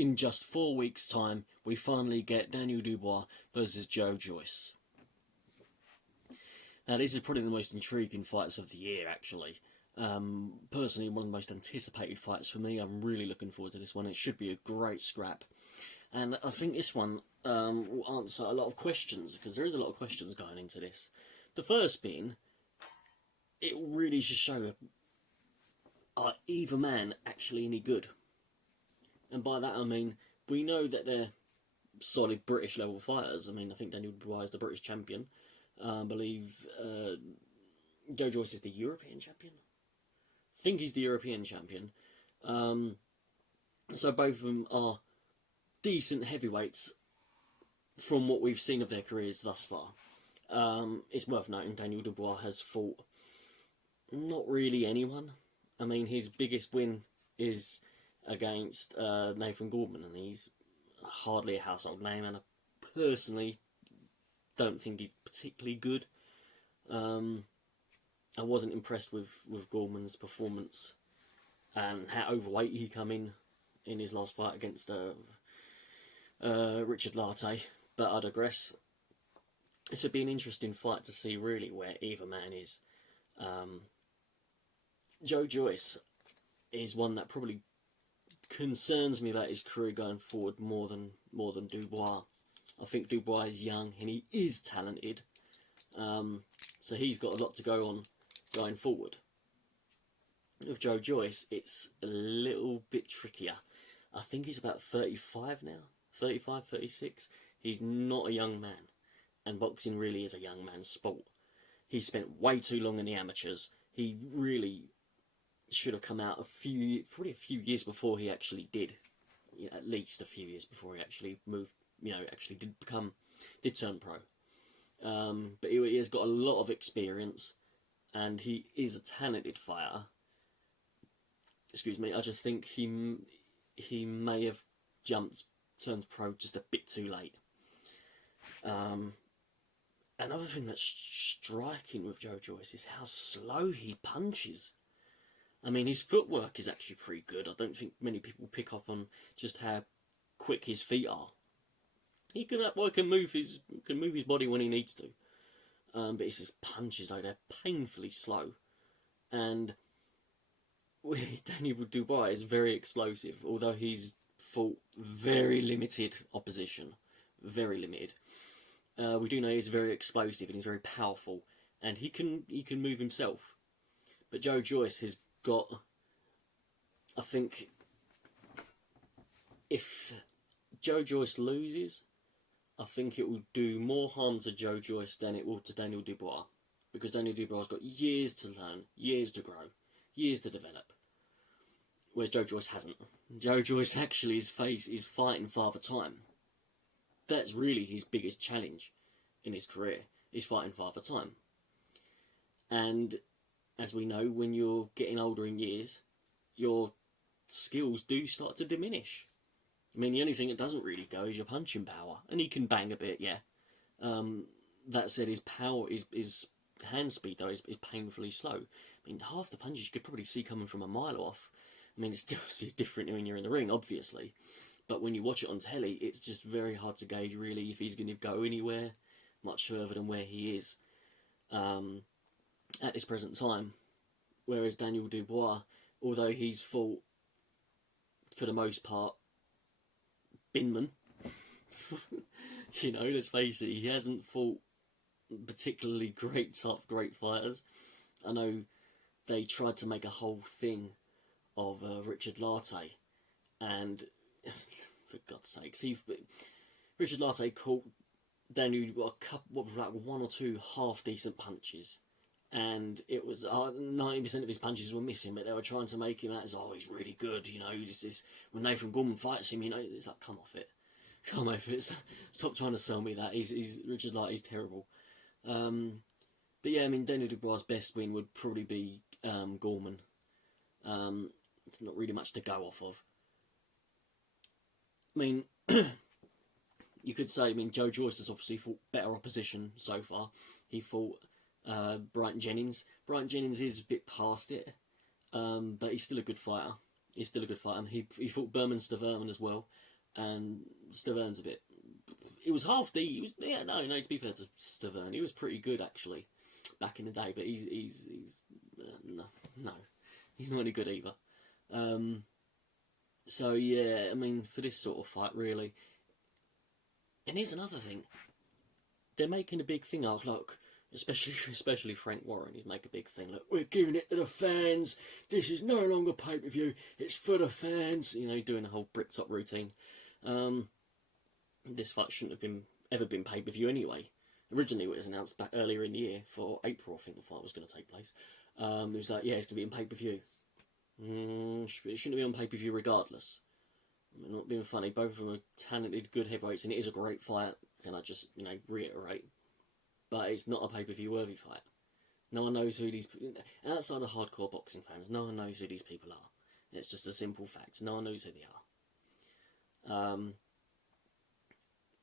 in just 4 weeks' time, we finally get Daniel Dubois versus Joe Joyce. Now, this is probably the most intriguing fights of the year, actually. Personally, one of the most anticipated fights for me. I'm really looking forward to this one. It should be a great scrap. And I think this one will answer a lot of questions, because there is a lot of questions going into this. The first being, it really should show, are either man actually any good? And by that I mean, we know that they're solid British level fighters. I mean, I think Daniel Dubois is the British champion. I believe Joe Joyce is the European champion. I think he's the European champion. So both of them are decent heavyweights from what we've seen of their careers thus far. It's worth noting Daniel Dubois has fought not really anyone. I mean, his biggest win is against Nathan Gorman, and he's hardly a household name, and I personally don't think he's particularly good. I wasn't impressed with Gorman's performance and how overweight he come in his last fight against Richard Lartey, but I digress. This would be an interesting fight to see really where either man is. Joe Joyce is one that probably concerns me about his career going forward more than Dubois. I think Dubois is young and he is talented, so he's got a lot to go on going forward. With Joe Joyce, it's a little bit trickier. I think he's about 35 now, 35, 36. He's not a young man, and boxing really is a young man's sport. He spent way too long in the amateurs. He really should have come out probably a few years before he actually did. At least a few years before he actually moved, actually did turn pro. But he has got a lot of experience, and he is a talented fighter. Excuse me, I just think he may have turned pro just a bit too late. Another thing that's striking with Joe Joyce is how slow he punches. I mean, his footwork is actually pretty good. I don't think many people pick up on just how quick his feet are. He can move his body when he needs to, but it's his punches, like, they're painfully slow. And Daniel Dubois is very explosive, although he's fought very limited opposition, very limited. We do know he's very explosive and he's very powerful, and he can move himself. But Joe Joyce has got, I think, if Joe Joyce loses, I think it will do more harm to Joe Joyce than it will to Daniel Dubois, because Daniel Dubois has got years to learn, years to grow, years to develop, whereas Joe Joyce hasn't. Joe Joyce actually is fighting Father Time. That's really his biggest challenge in his career, is fighting Father Time. And as we know, when you're getting older in years, your skills do start to diminish. I mean, the only thing that doesn't really go is your punching power, and he can bang a bit, yeah. That said, his power, his hand speed though is painfully slow. I mean, half the punches you could probably see coming from a mile off. I mean, it's still different when you're in the ring, obviously, but when you watch it on telly, it's just very hard to gauge really if he's going to go anywhere much further than where he is at this present time. Whereas Daniel Dubois, although he's fought for the most part binmen, let's face it, he hasn't fought particularly great fighters. I know they tried to make a whole thing of Richard Lartey, and for God's sakes, Richard Lartey caught Daniel one or two half decent punches, and it was 90% of his punches were missing, but they were trying to make him out as, he's really good, when Nathan Gorman fights him, it's like, come off it, stop trying to sell me that. Richard Lartey's terrible. But yeah, I mean, Daniel Dubois' best win would probably be Gorman. It's not really much to go off of. I mean, you could say, Joe Joyce has obviously fought better opposition so far. He fought Bryant Jennings. Bryant Jennings is a bit past it, but he's still a good fighter. He fought Berman Staverman as well. and Stavern's a bit. It was half D. He was no. To be fair to Stavern, he was pretty good actually back in the day. But he's no, he's not any good either. So yeah, I mean, for this sort of fight, really. And here's another thing: they're making a big thing out. Look, especially Frank Warren, he's making a big thing. Look, we're giving it to the fans. This is no longer pay-per-view. It's for the fans. You know, doing the whole Bricktop routine. This fight shouldn't have ever been pay-per-view anyway. Originally, it was announced back earlier in the year for April. I think the fight was going to take place. It was like, yeah, it's going to be on pay-per-view. It shouldn't be on pay-per-view regardless. I'm not being funny. Both of them are talented, good heavyweights, and it is a great fight. Can I just, reiterate? But it's not a pay-per-view worthy fight. No one knows who these... Outside of hardcore boxing fans, no one knows who these people are. It's just a simple fact. No one knows who they are.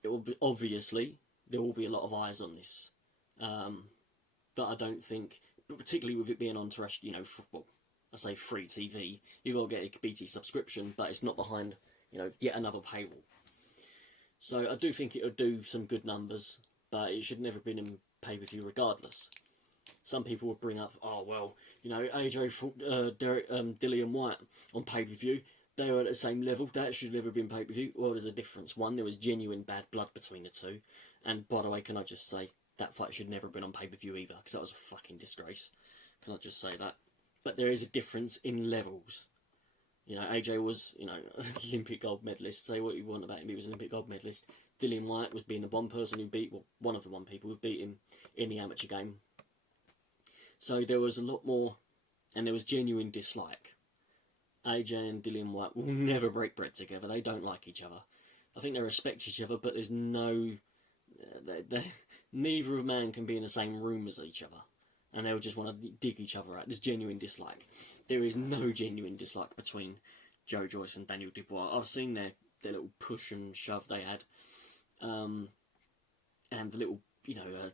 It will be, obviously, there will be a lot of eyes on this. But I don't think... But particularly with it being on terrestrial, I say free TV, you've got to get a BT subscription, but it's not behind, yet another paywall. So I do think it'll do some good numbers, but it should never have been in pay-per-view regardless. Some people would bring up, AJ fought Dillian White on pay-per-view. They were at the same level. That should never have been pay-per-view. Well, there's a difference. One, there was genuine bad blood between the two. And by the way, can I just say, that fight should never have been on pay-per-view either, because that was a fucking disgrace. Can I just say that? But there is a difference in levels. AJ was, Olympic gold medalist. Say what you want about him, he was an Olympic gold medalist. Dillian White was being the one person who beat, one of the one people who beat him in the amateur game. So there was a lot more, and there was genuine dislike. AJ and Dillian White will never break bread together. They don't like each other. I think they respect each other, but there's no... neither of man can be in the same room as each other. And they'll just want to dig each other out. There's genuine dislike. There is no genuine dislike between Joe Joyce and Daniel Dubois. I've seen their little push and shove they had. And the little,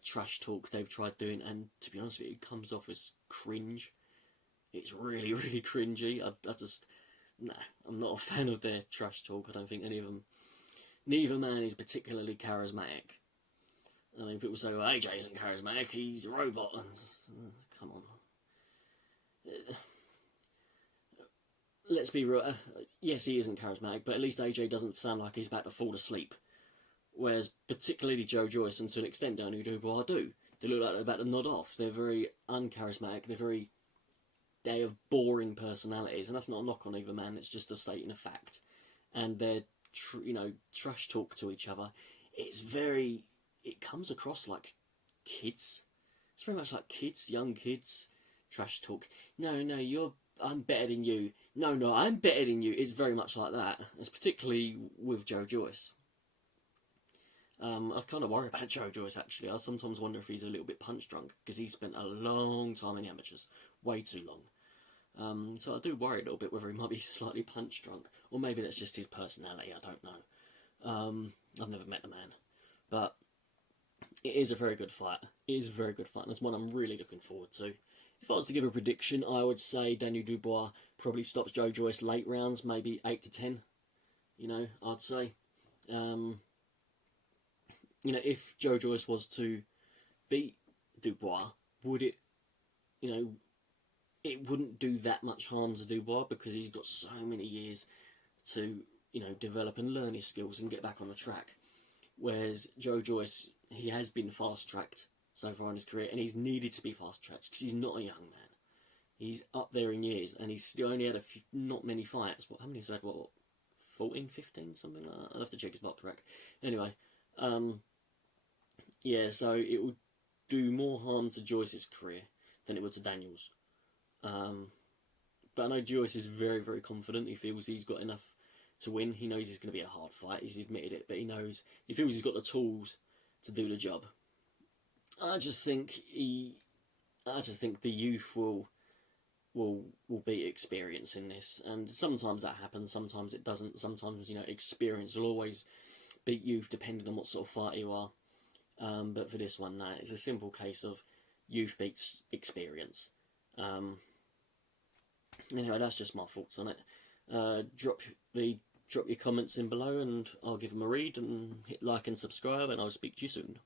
trash talk they've tried doing. And to be honest with you, it comes off as cringe. It's really, really cringy. I'm not a fan of their trash talk. I don't think any of them... Neither man is particularly charismatic. I mean, people say, well, AJ isn't charismatic, he's a robot. And, come on. Let's be real. Yes, he isn't charismatic, but at least AJ doesn't sound like he's about to fall asleep. Whereas, particularly Joe Joyce, and to an extent Daniel Dubois do. They look like they're about to nod off. They're very uncharismatic. They have boring personalities, and that's not a knock on either man. It's just a statement of fact. And their, trash talk to each other. It comes across like kids. It's very much like kids, young kids. Trash talk. No, I'm better than you. No, I'm better than you. It's very much like that. It's particularly with Joe Joyce. I kind of worry about Joe Joyce, actually. I sometimes wonder if he's a little bit punch drunk, because he spent a long time in the amateurs. Way too long. So I do worry a little bit whether he might be slightly punch drunk. Or maybe that's just his personality, I don't know. I've never met the man. But it is a very good fight. It is a very good fight, and it's one I'm really looking forward to. If I was to give a prediction, I would say Daniel Dubois probably stops Joe Joyce late rounds, maybe 8 to 10. I'd say. If Joe Joyce was to beat Dubois, would it, it wouldn't do that much harm to Dubois, because he's got so many years to, develop and learn his skills and get back on the track. Whereas Joe Joyce, he has been fast-tracked so far in his career, and he's needed to be fast-tracked because he's not a young man. He's up there in years, and he's still only had not many fights. How many has he had? 14, 15, something like that? I'll have to check his box rack. Anyway, so it would do more harm to Joyce's career than it would to Daniel's. But I know Joyce is very, very confident. He feels he's got enough to win. He knows it's going to be a hard fight. He's admitted it, but he feels he's got the tools to do the job. I just think the youth will beat experience in this, and sometimes that happens, sometimes it doesn't. Sometimes experience will always beat youth depending on what sort of fighter you are. But for this one, it's a simple case of youth beats experience. Anyway, that's just my thoughts on it. Drop the drop your comments in below and I'll give them a read, and hit like and subscribe, and I'll speak to you soon.